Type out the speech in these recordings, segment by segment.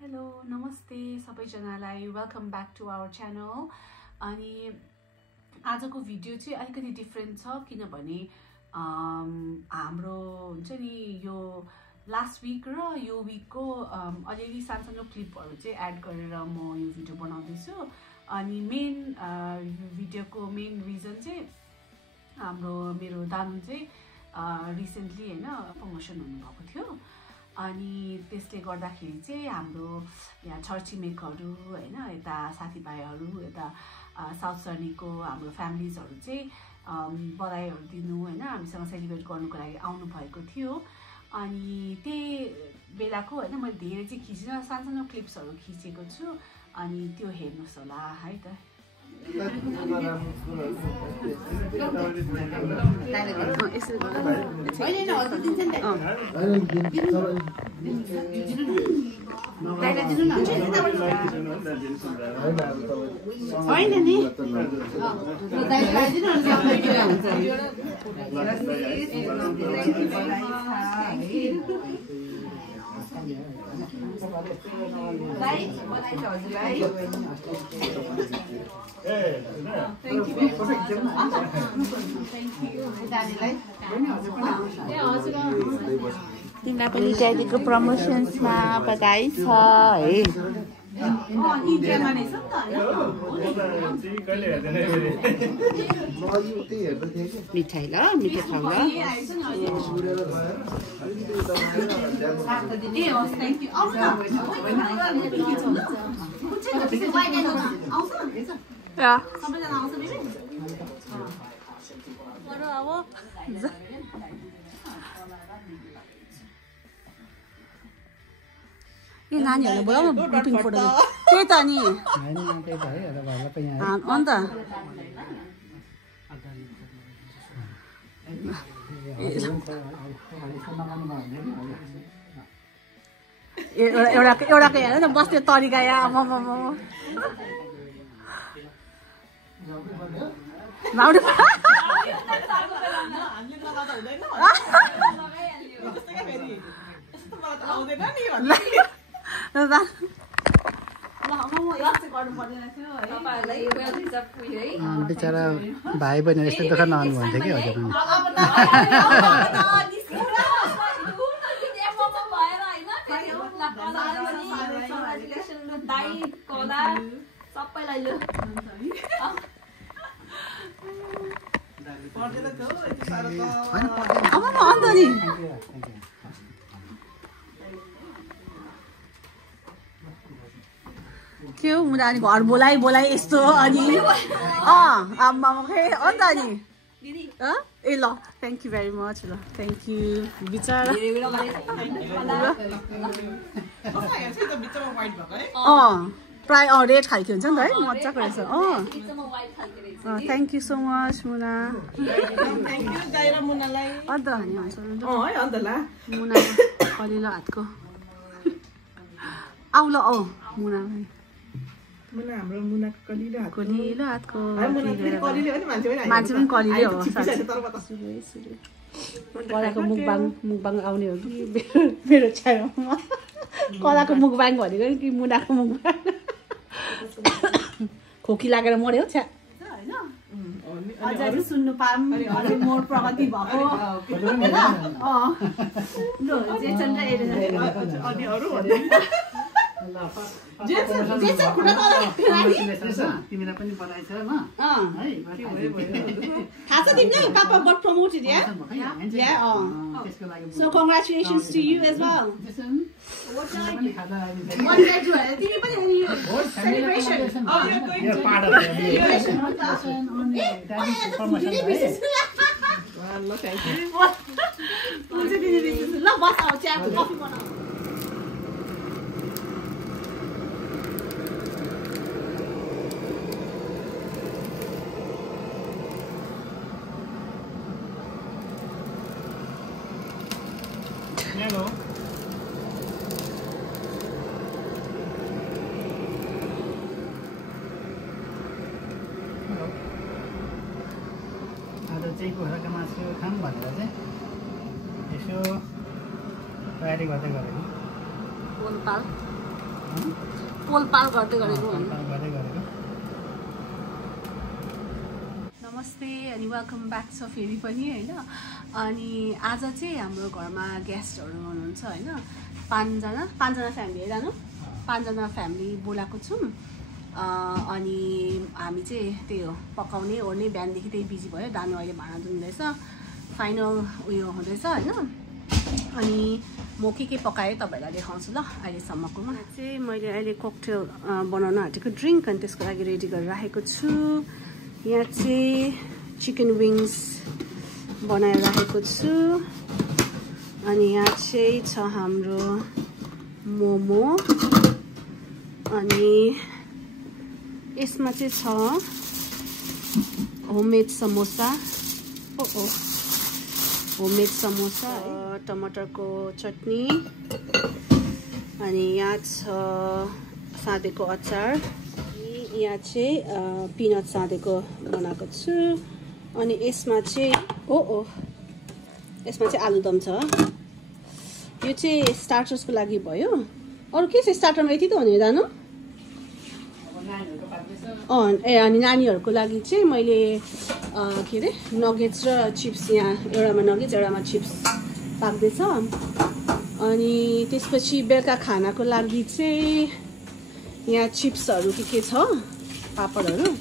Hello नमस्ते सबैजनालाई welcome back to our channel. अनि आजको भिडियो चाहिँ अलिकति डिफ्रेन्ट छ किनभने हाम्रो हुन्छ नि यो लास्ट विक र यो विकको अलिअलि सानो क्लिपहरू चाहिँ एड गरेर म यो भिडियो बनाउँदैछु। अनि भिडियोको मेन रिजन चाहिँ मेरो दानु चाहिँ रिसेन्टली हैन प्रमोसन हुनुभएको थियो। अनि त्यसले गर्दाखेरि चाहिँ हाम्रो यहाँ छरछिमेकहरू हैन यता साथीभाइहरू यता साउथ सर्नीको हाम्रो फ्यामिलीजहरू चाहिँ बधाईहरू दिनु हैन हामीसँग सेलिब्रेट गर्नुको लागि आउनु भएको थियो। अनि त्यही बेलाको हैन मैले धेरै चाहिँ खिचिन सानो क्लिप्सहरू खिचेको छु। अनि त्यो हेर्नुस् होला है त। तिमीलाई पनि ड्याडीको प्रमोसन्समा बधाई छ है। मिठाई ल मिठो खाऊ ल। यो नानीहरुले बोलाउन ग्रुपिङ फोटो त्यही त नि अन्त एउटा हेर न बस्ने तरिका या बिचारा भाइ बहिनी यस्तो दुःख नहुनु भन्थ्यो कि हजुर के हो मुना अनि घर बोलाइ यस्तो अनि आम्मा खै अन्त अनि ए ल थ्याङ्क यू भेरी मच ल थ्याङ्क यू बिचारा प्राय रेड खालको हुन्छ नि त है मजाको रहेछ थ्याङ्क यू सो मच मुना अन्त मुना कलिलो हातको आउ ल औ मुना हाम्रो मुना कलिलो हातको मान्छे पनि कलिलो हो कलाको मुखबाङ आउने हो कि मेरो छायामा कलाको मुखबाङ भनेको कि मुनाको मुखबाङ खोकी लागेर मर्यो छ्या अझै सुन्नु पाऊँ मोर प्रगति भएको तिमीलाई पनि बधाई छ ल थाहा छ तिमीलाई papa got promoted so congratulations to you as well तिमी पनि celebration ल बस आउ चिया कफी बनाऊ हेलो आज चाहिँ कुखुराको मासु खाऊँ भनेर चाहिँ यसो तयारी गर्दै गरेको। पोलपाल गर्दै गरेको गर्दै गरेको नमस्ते अनि वेलकम ब्याक छ फेरि पनि होइन अनि आज चाहिँ हाम्रो घरमा गेस्टहरू हुनुहुन्छ होइन पाँचजना फ्यामिली है जानु 5 जना फ्यामिली बोलाएको छौँ अनि हामी चाहिँ त्यही हो पकाउने ओर्ने बिहानदेखि त्यही बिजी भयो दानु अहिले भाँडा धुँदैछ फाइनल उयो हुँदैछ होइन अनि म के पकाएँ तपाईँलाई देखाउँछु ल अहिलेसम्मकोमा चाहिँ मैले अहिले ककटेल बनाउन आँटेको ड्रिङ्क अनि त्यसको लागि रेडी गरेर राखेको छु यहाँ चाहिँ चिकन विङ्स बनाएर राखेको छु अनि यहाँ चाहिँ छ हाम्रो मोमो अनि यसमा चाहिँ छ होममेड समोसा होममेड समोसा टमाटरको चटनी अनि यहाँ छ साँधेको अचार यहाँ चाहिँ पिनट साँधेको बनाएको छु अनि यसमा चाहिँ यसमा चाहिँ आलुदम छ यो चाहिँ स्टार्टर्सको लागि भयो अरू के छ स्टार्टरमा यति त हो नि जानु ए अनि नानीहरूको लागि चाहिँ मैले के अरे नगेट्स र चिप्स यहाँ एउटामा नगेट्स एउटामा चिप्स पाक्दैछ अनि त्यसपछि बेलुका खानाको लागि चाहिँ यहाँ चिप्सहरू के छ पापडहरू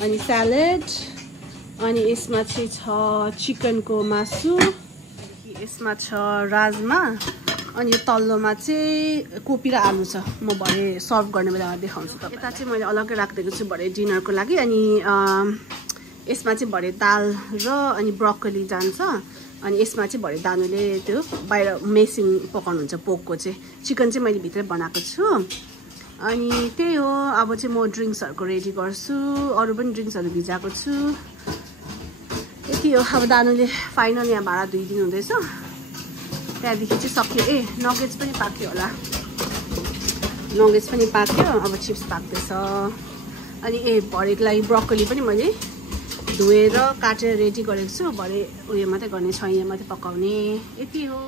अनि स्यालेड अनि यसमा चाहिँ छ चिकनको मासु यसमा छ राजमा अनि तल्लोमा चाहिँ कोपी र आलु छ म भरे सर्भ गर्ने बेलामा देखाउँछु तपाईँ यता चाहिँ मैले अलग्गै राखिदिएको छु भरे डिनरको लागि अनि यसमा चाहिँ भरे दाल र अनि ब्रोकोली जान्छ अनि यसमा चाहिँ भरे दानुले त्यो बाहिर मेसिङ पकाउनुहुन्छ पोकको चाहिँ चिकन चाहिँ मैले भित्रै बनाएको छु अनि त्यही हो अब चाहिँ म ड्रिङ्क्सहरूको रेडी गर्छु अरू पनि ड्रिङ्क्सहरू भिजाएको छु यति हो अब दानुले फाइनल यहाँ भाँडा धोइदिनु हुँदैछ त्यहाँदेखि चाहिँ सक्यो नगेट्स पनि पाक्यो होला नगेट्स पनि पाक्यो अब चिप्स पाक्दैछ अनि भरेको लागि ब्रोकोली पनि मैले धोएर काटेर रेडी गरेको छु भरे उयो मात्रै गर्ने छैन मात्रै पकाउने यति हो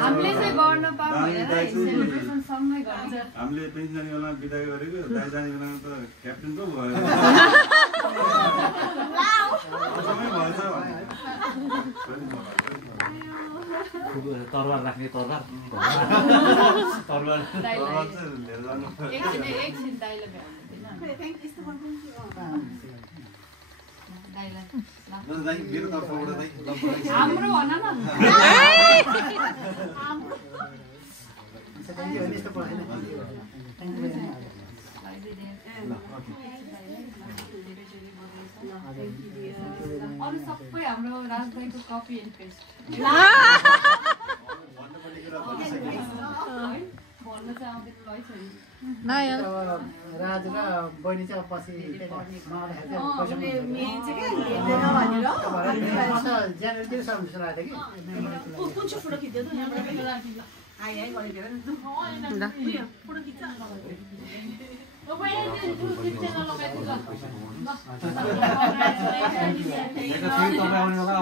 हामीले चाहिँ गर्न पाउँदैन सेलिब्रेसन सँगै गर्छ हामीले पेन्सननी बेला बिदाई गरेको दाइ जाने बेलामा त क्याप्टेन पो भयो तरवार राख्ने तरवार एकछिन दाइले हाम्रो भन न अरू सबै हाम्रो राजभाइको कपी एन्ड पेस्ट भन्नु चाहिँ आउँदैन है छोरी राज र बहिनी चाहिँ पछि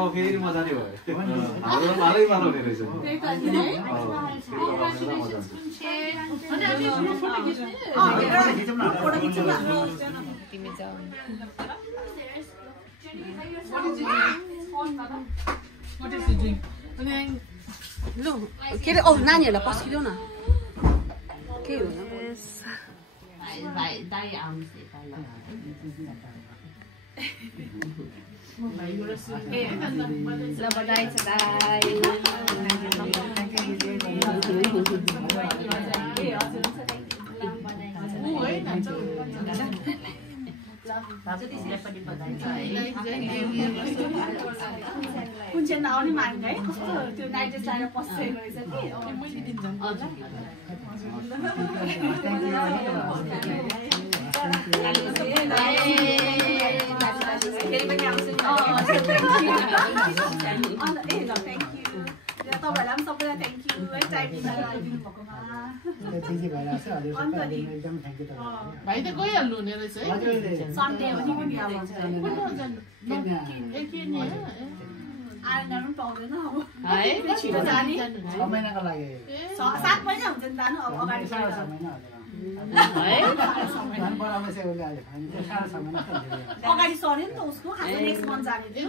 फेरि मजा नै भयो हालै बनाउने रहेछ लु के अरे नानीहरूलाई पस्किदेऊ न के हुन्छ कुन आउने माग है कस्तो त्यो नाइट ड्रेस लगाएर पसेको रहेछ कि मैले दिन्छु फेरि पनि आउँछु नि अन्त ए ल थ्याङ्क यू तपाईँहरूलाई पनि सबैलाई थ्याङ्क यू है टाइम दिनु भएकोमा बिजी भइरहेको छ हजुर एकदम थ्याङ्क यू तपाईहरुलाई भाइ त गइहाल्नु हुने रहेछ है सन्डे हो नि पनि अब आएर पनि पाउँदैन अब छिटो जाने 6 महिनाको लागि 7 महिना हुन्छ नि जानु अब अगाडि 6 महिना अगाडि सर्यो नि त उसको खासमा नेक्स्ट मन्थ जाने थियो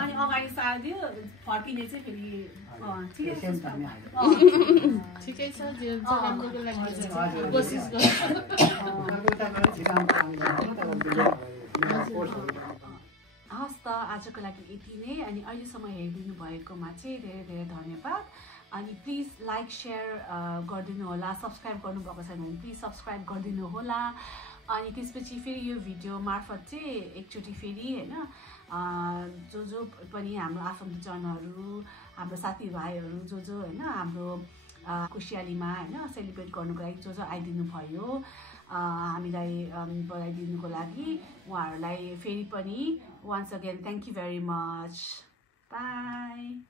अनि अगाडि सारिदियो फर्किने चाहिँ फेरि ठिकै छ जे हुन्छ राम्रोको लागि कोसिस गर्नु हस् त आजको लागि यति नै अनि अहिलेसम्म हेरिदिनु भएकोमा चाहिँ धेरै धेरै धन्यवाद अनि प्लिज लाइक सेयर गरिदिनु होला सब्सक्राइब गर्नुभएको छैन भने प्लिज सब्सक्राइब गरिदिनु होला अनि त्यसपछि फेरि यो भिडियो मार्फत चाहिँ एकचोटि फेरि होइन जो पनि हाम्रो आफन्तजनहरू हाम्रो साथीभाइहरू जो होइन हाम्रो खुसियालीमा होइन सेलिब्रेट गर्नुको लागि जो आइदिनु भयो हामीलाई बधाई लागि उहाँहरूलाई फेरि पनि once again thank you very much by